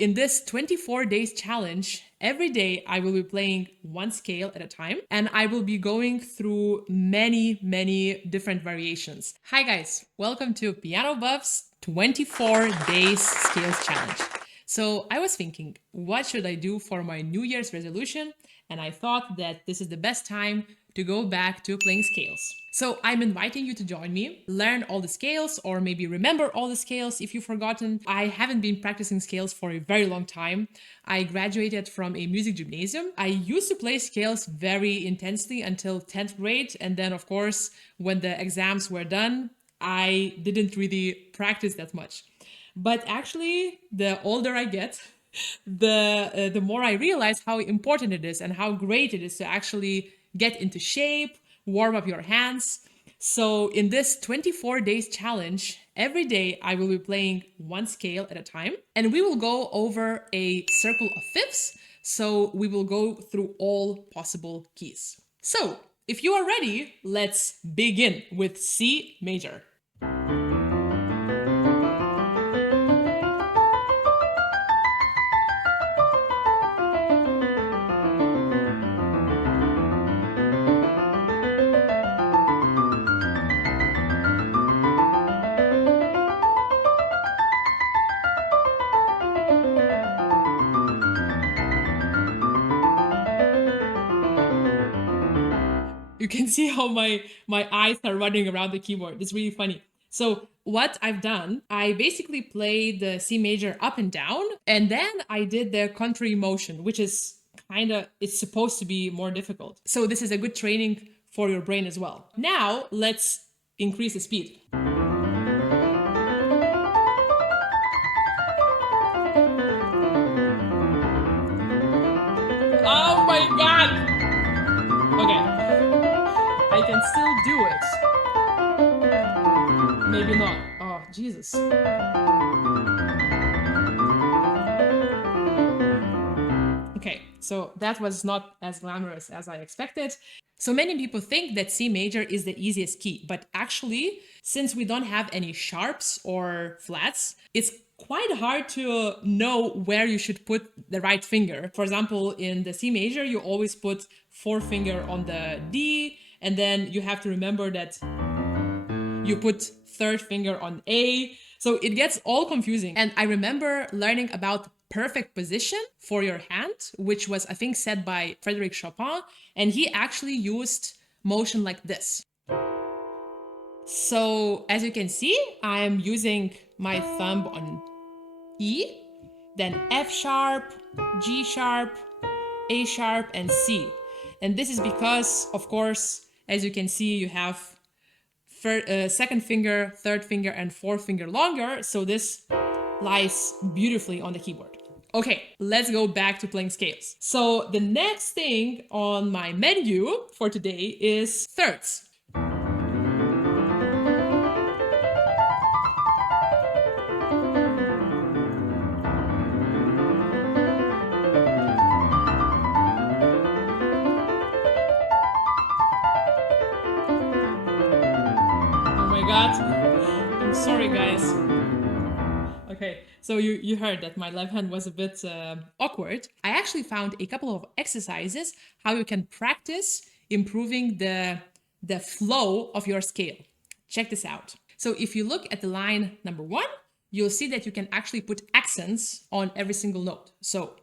in this 24 days challenge, every day I will be playing one scale at a time, and I will be going through many different variations. Hi guys, welcome to PianoBuffs 24 days scales challenge. So I was thinking, what should I do for my New Year's resolution? And I thought that this is the best time to go back to playing scales. So I'm inviting you to join me, learn all the scales, or maybe remember all the scales if you've forgotten. I haven't been practicing scales for a very long time. I graduated from a music gymnasium. I used to play scales very intensely until 10th grade. And then, of course, when the exams were done, I didn't really practice that much. But actually, the older I get, the more I realize how important it is and how great it is to actually get into shape, warm up your hands. So in this 24 days challenge, every day I will be playing one scale at a time, and we will go over a circle of fifths. So we will go through all possible keys. So if you are ready, let's begin with C major. You can see how my eyes are running around the keyboard. It's really funny. So what I've done, I basically played the C major up and down, and then I did the contrary motion, which is it's supposed to be more difficult. So this is a good training for your brain as well. Now let's increase the speed. Oh my God! Okay. I can still do it. Maybe not. Oh, Jesus. Okay, so that was not as glamorous as I expected. So many people think that C major is the easiest key, but actually, since we don't have any sharps or flats, it's quite hard to know where you should put the right finger. For example, in the C major, you always put forefinger on the D, and then you have to remember that you put third finger on A. So it gets all confusing. And I remember learning about perfect position for your hand, which was, I think, said by Frédéric Chopin. And he actually used motion like this. So as you can see, I'm using my thumb on E, then F sharp, G sharp, A sharp, and C. And this is because, of course, as you can see, you have second finger, third finger, and fourth finger longer. So this lies beautifully on the keyboard. Okay, let's go back to playing scales. So the next thing on my menu for today is thirds. I'm sorry, guys. Okay, so you heard that my left hand was a bit awkward. I actually found a couple of exercises how you can practice improving the flow of your scale. Check this out. So if you look at the line number 1, you'll see that you can actually put accents on every single note. So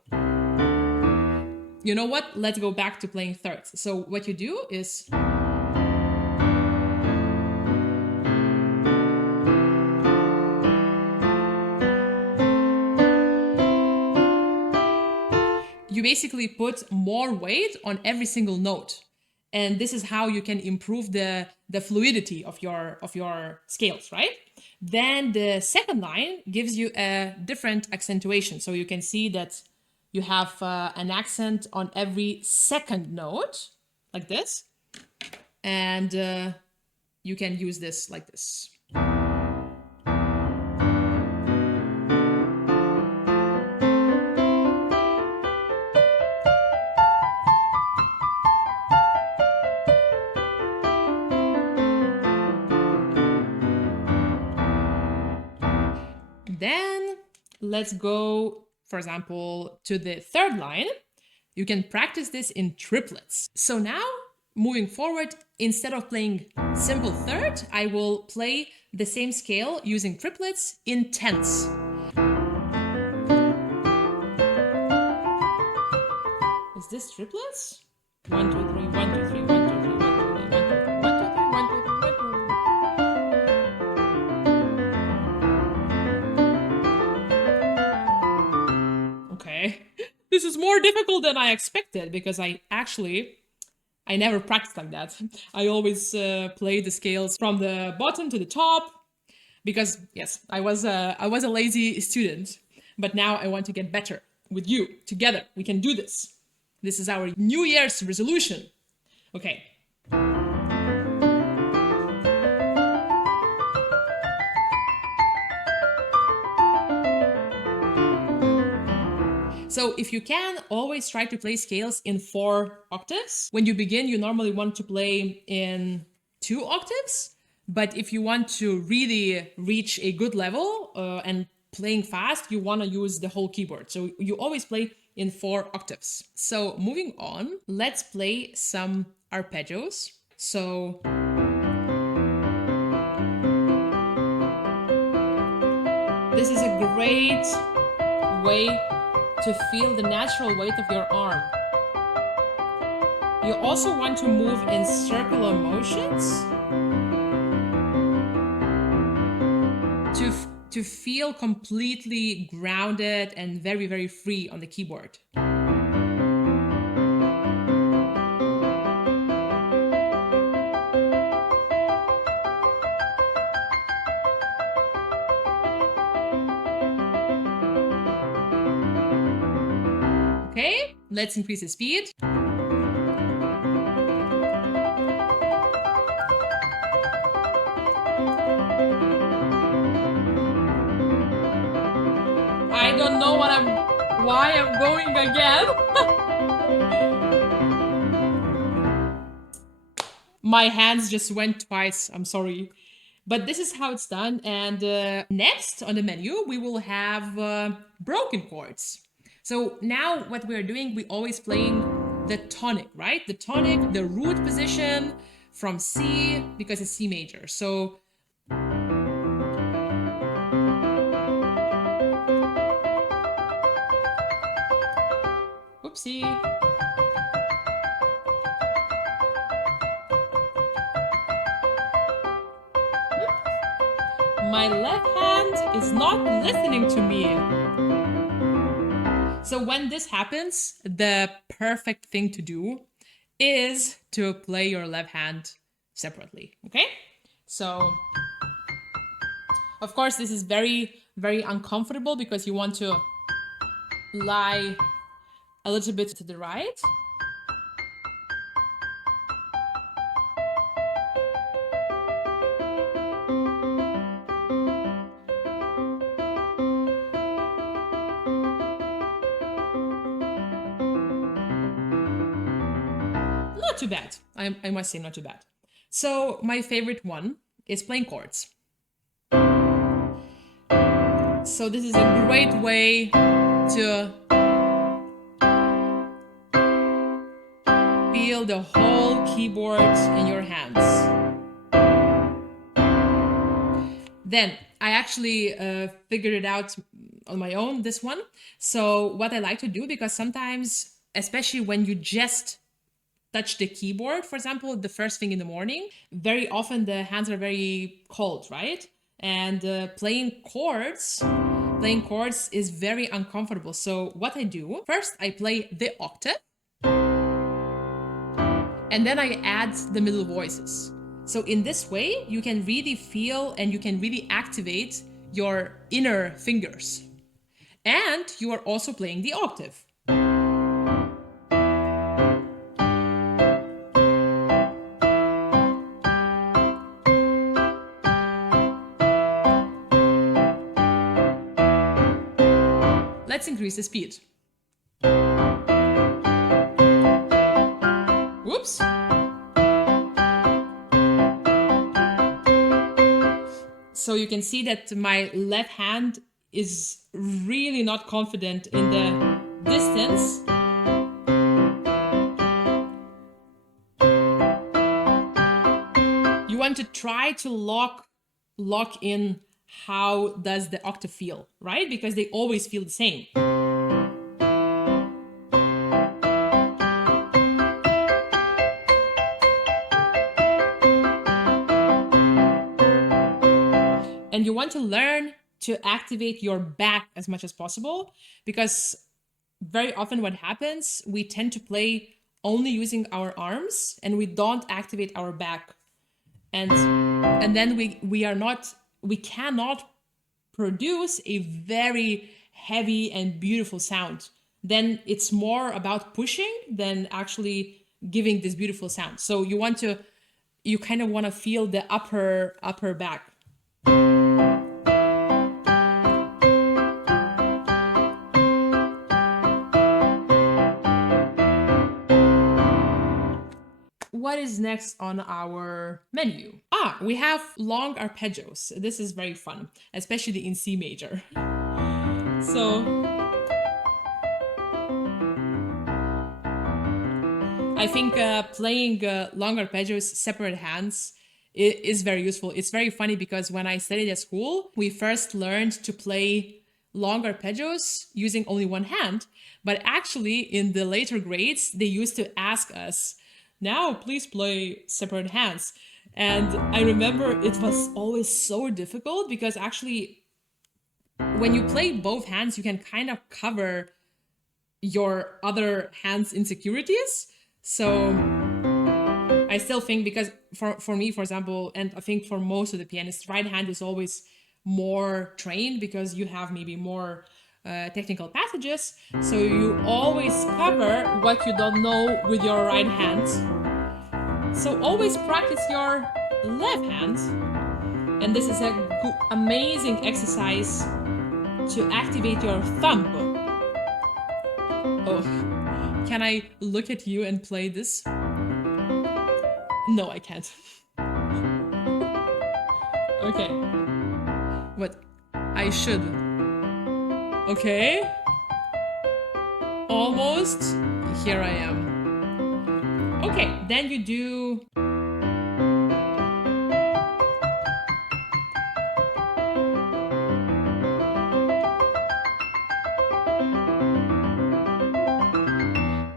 you know what? Let's go back to playing thirds. So what you do is you basically put more weight on every single note. And this is how you can improve the fluidity of your scales, right? Then the second line gives you a different accentuation. So you can see that you have an accent on every second note, like this. And you can use this like this. Then let's go for example, to the third line, you can practice this in triplets. So now, moving forward, instead of playing simple third, I will play the same scale using triplets in tenths. Is this triplets? 1, 2, 3, 1, 2, 3, 1, 2, 3, 1, 2, 3, 1, 2, 3, 1, 2, 3, 1, 2, 3, 1, 2, 3. Okay, this is more difficult than I expected because I never practiced like that. I always play the scales from the bottom to the top because yes, I was a lazy student, but now I want to get better with you. Together, we can do this. This is our New Year's resolution. Okay. So if you can, always try to play scales in 4 octaves. When you begin, you normally want to play in 2 octaves. But if you want to really reach a good level and playing fast, you want to use the whole keyboard. So you always play in 4 octaves. So moving on, let's play some arpeggios. So this is a great way to feel the natural weight of your arm. You also want to move in circular motions to feel completely grounded and very, very free on the keyboard. Okay, let's increase the speed. I don't know why I'm going again. My hands just went twice, I'm sorry. But this is how it's done. And next on the menu, we will have broken chords. So now what we're doing, we always playing the tonic, right? The tonic, the root position from C, because it's C major. So oopsie. My left hand is not listening to me. So when this happens, the perfect thing to do is to play your left hand separately, okay? So, of course, this is very, very uncomfortable because you want to lie a little bit to the right. Not too bad. I must say not too bad. So my favorite one is playing chords. So this is a great way to feel the whole keyboard in your hands. Then I actually figured it out on my own, this one. So what I like to do, because sometimes, especially when you just touch the keyboard, for example, the first thing in the morning, very often the hands are very cold, right? And playing chords is very uncomfortable. So what I do, first I play the octave, and then I add the middle voices. So in this way, you can really feel and you can really activate your inner fingers. And you are also playing the octave. Let's increase the speed. Whoops. So you can see that my left hand is really not confident in the distance, you want to try to lock in how does the octave feel, right? Because they always feel the same. And you want to learn to activate your back as much as possible, because very often what happens, we tend to play only using our arms and we don't activate our back. And then we cannot produce a very heavy and beautiful sound. Then it's more about pushing than actually giving this beautiful sound. So you kind of want to feel the upper back. What is next on our menu? We have long arpeggios. This is very fun, especially in C major. So I think playing long arpeggios, separate hands, is very useful. It's very funny because when I studied at school, we first learned to play long arpeggios using only one hand. But actually, in the later grades, they used to ask us, now please play separate hands. And I remember it was always so difficult because actually, when you play both hands, you can kind of cover your other hand's insecurities. So I still think, because for me, for example, and I think for most of the pianists, right hand is always more trained because you have maybe more technical passages. So you always cover what you don't know with your right hand. So always practice your left hand. And this is an amazing exercise to activate your thumb. Oh, can I look at you and play this? No, I can't. Okay. What? I should. Okay. Almost. Here I am. Okay, then you do...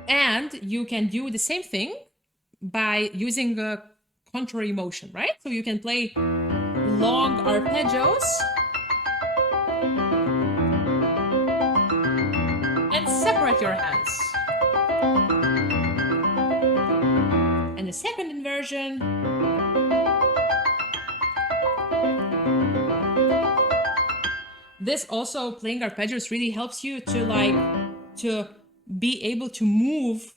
And you can do the same thing by using a contrary motion, right? So you can play long arpeggios and separate your hands. And the second inversion. This also, playing arpeggios, really helps you to be able to move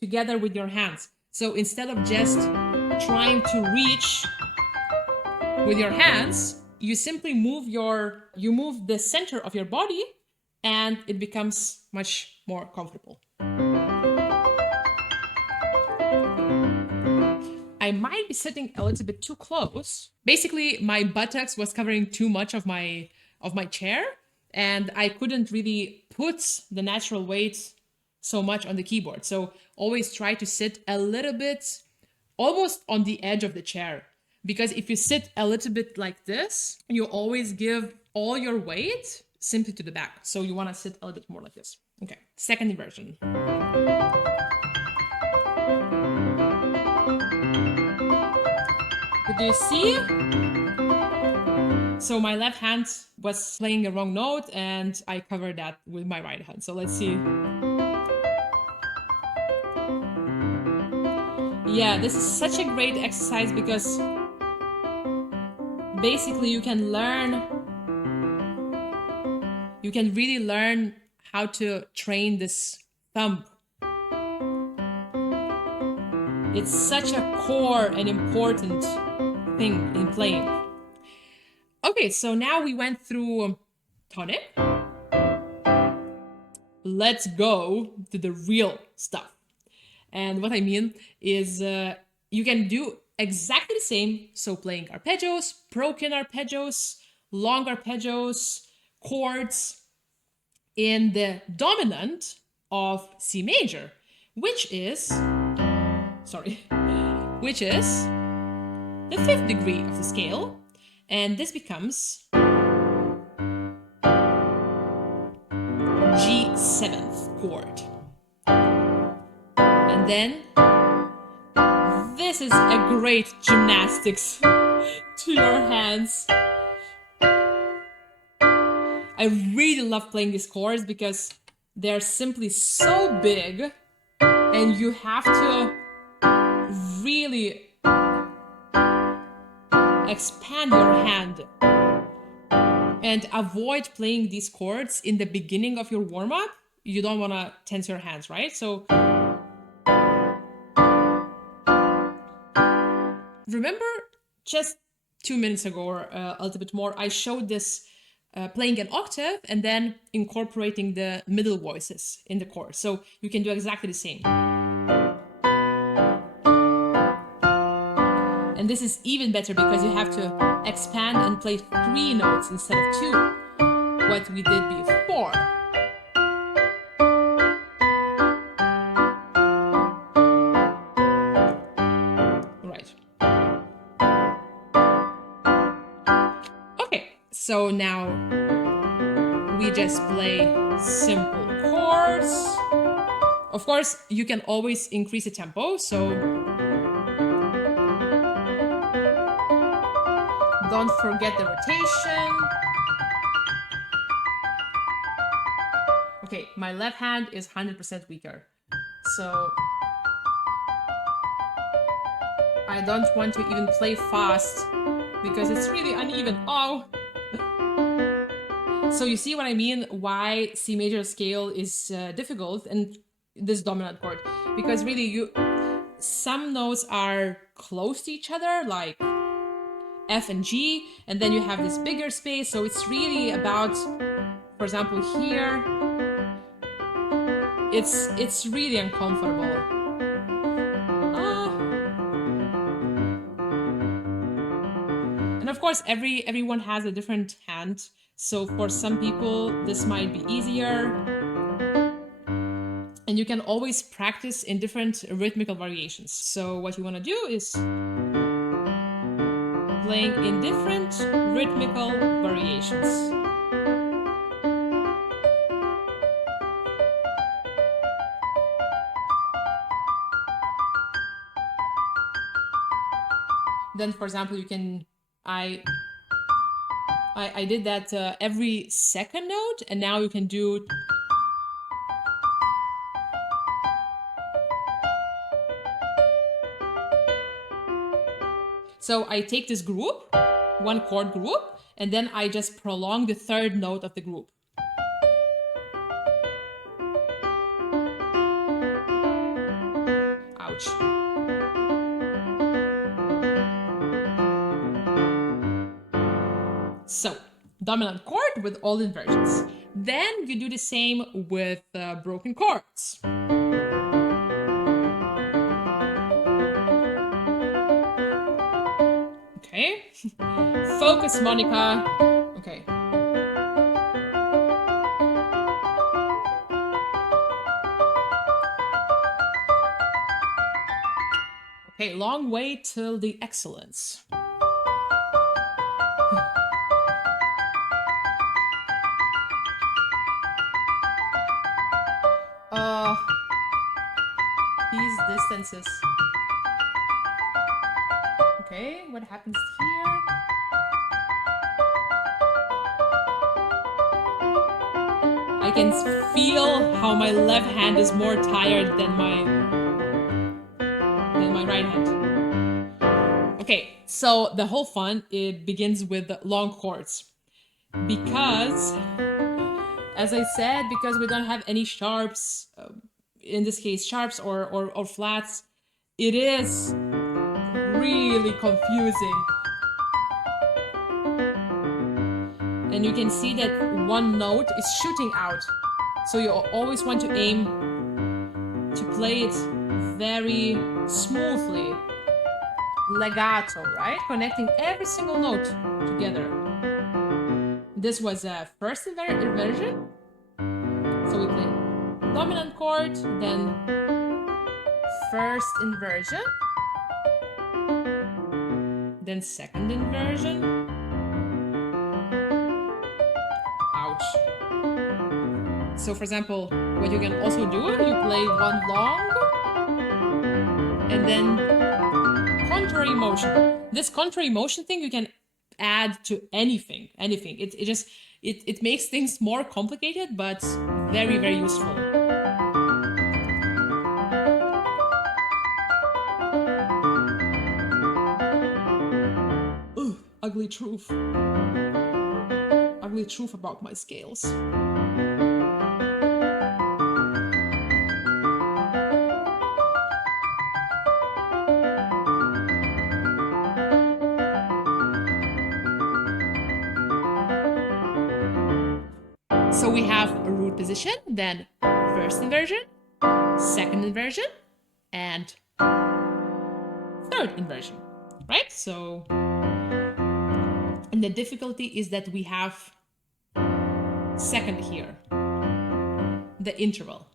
together with your hands. So instead of just trying to reach with your hands, you simply move the center of your body, and it becomes much more comfortable. I might be sitting a little bit too close. Basically, my buttocks was covering too much of my chair, and I couldn't really put the natural weight so much on the keyboard. So always try to sit a little bit almost on the edge of the chair, because if you sit a little bit like this, you always give all your weight simply to the back. So you want to sit a little bit more like this. Okay, second inversion. Do you see? So my left hand was playing a wrong note and I covered that with my right hand. So let's see. Yeah, this is such a great exercise because basically you can really learn how to train this thumb. It's such a core and important thing in playing. Okay, so now we went through tonic. Let's go to the real stuff. And what I mean is you can do exactly the same. So playing arpeggios, broken arpeggios, long arpeggios, chords in the dominant of C major, which is the 5th degree of the scale, and this becomes G7th chord. And then this is a great gymnastics to your hands. I really love playing these chords because they're simply so big and you have to really expand your hand and avoid playing these chords in the beginning of your warm-up. You don't want to tense your hands, right? So remember just 2 minutes ago or a little bit more, I showed this playing an octave and then incorporating the middle voices in the chord. So you can do exactly the same. And this is even better because you have to expand and play 3 notes instead of 2, what we did before. Right. Okay, so now we just play simple chords. Of course, you can always increase the tempo, so don't forget the rotation. Okay, my left hand is 100% weaker, so I don't want to even play fast because it's really uneven. Oh! So you see what I mean, why C major scale is difficult and this dominant chord, because really some notes are close to each other, like F and G, and then you have this bigger space, so it's really about, for example, here, it's really uncomfortable. And of course, everyone has a different hand, so for some people this might be easier. And you can always practice in different rhythmical variations. So what you want to do is playing in different rhythmical variations. Then, for example, you can, I did that every second note, and now you can do so I take this group, one chord group, and then I just prolong the 3rd note of the group. Ouch. So, dominant chord with all inversions. Then you do the same with broken chords. Okay. Focus, Monica. Okay. Okay, long way till the excellence. These distances. Okay, what happens here? I can feel how my left hand is more tired than my right hand. Okay, so the whole fun, it begins with long chords. Because, as I said, because we don't have any sharps, in this case sharps or flats, it is really confusing. And you can see that one note is shooting out. So you always want to aim to play it very smoothly. Legato, right? Connecting every single note together. this was a first inversion. So we play dominant chord, then first inversion, then second inversion. Ouch. So for example, what you can also do, you play one long and then contrary motion. This contrary motion thing you can add to anything. It makes things more complicated, but very, very useful. Ugh, ugly truth. Ugly truth about my scales. So we have a root position, then first inversion, second inversion, and third inversion, right? So, and the difficulty is that we have second here, the interval.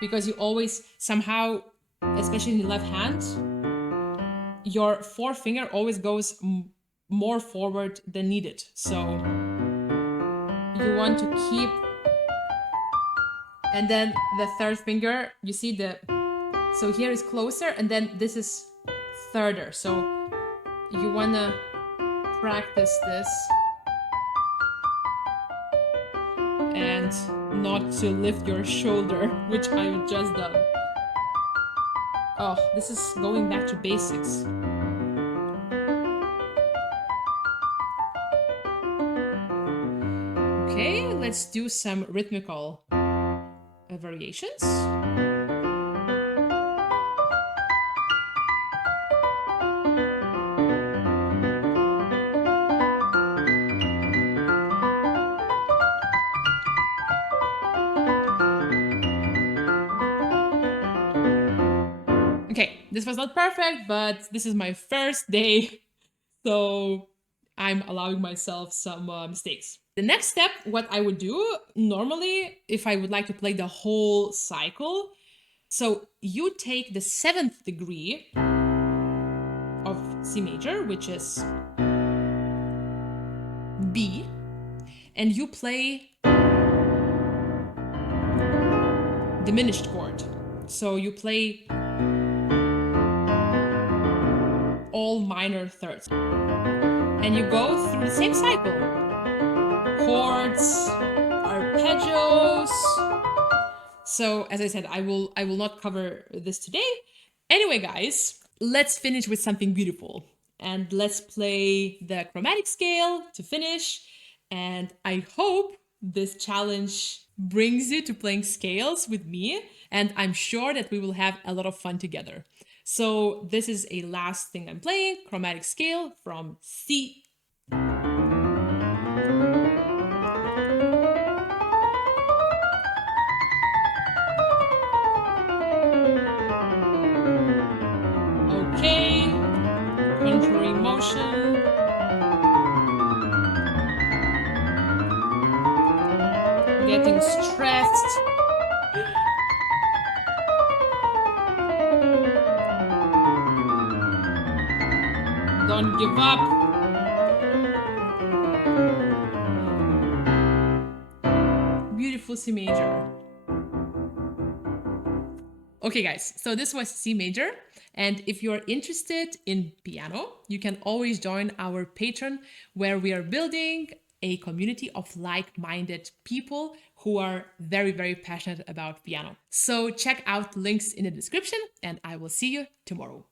Because you always somehow, especially in the left hand, your forefinger always goes more forward than needed. So you want to keep, and then the third finger, you see so here is closer and then this is thirder. So you want to practice this and not to lift your shoulder, which I've just done. Oh, this is going back to basics. Okay, let's do some rhythmical variations. Okay, this was not perfect, but this is my first day, so I'm allowing myself some mistakes. The next step, what I would do normally, if I would like to play the whole cycle, so you take the 7th degree of C major, which is B, and you play diminished chord. So you play all minor thirds. And you go through the same cycle. Chords, arpeggios. So as I said, I will not cover this today. Anyway, guys, let's finish with something beautiful. And let's play the chromatic scale to finish. And I hope this challenge brings you to playing scales with me. And I'm sure that we will have a lot of fun together. So this is a last thing I'm playing, chromatic scale from C. Okay, contrary motion. Getting stressed. Don't give up. Beautiful C major. Okay, guys, so this was C major. And if you're interested in piano, you can always join our Patreon, where we are building a community of like-minded people who are very, very passionate about piano. So check out the links in the description, and I will see you tomorrow.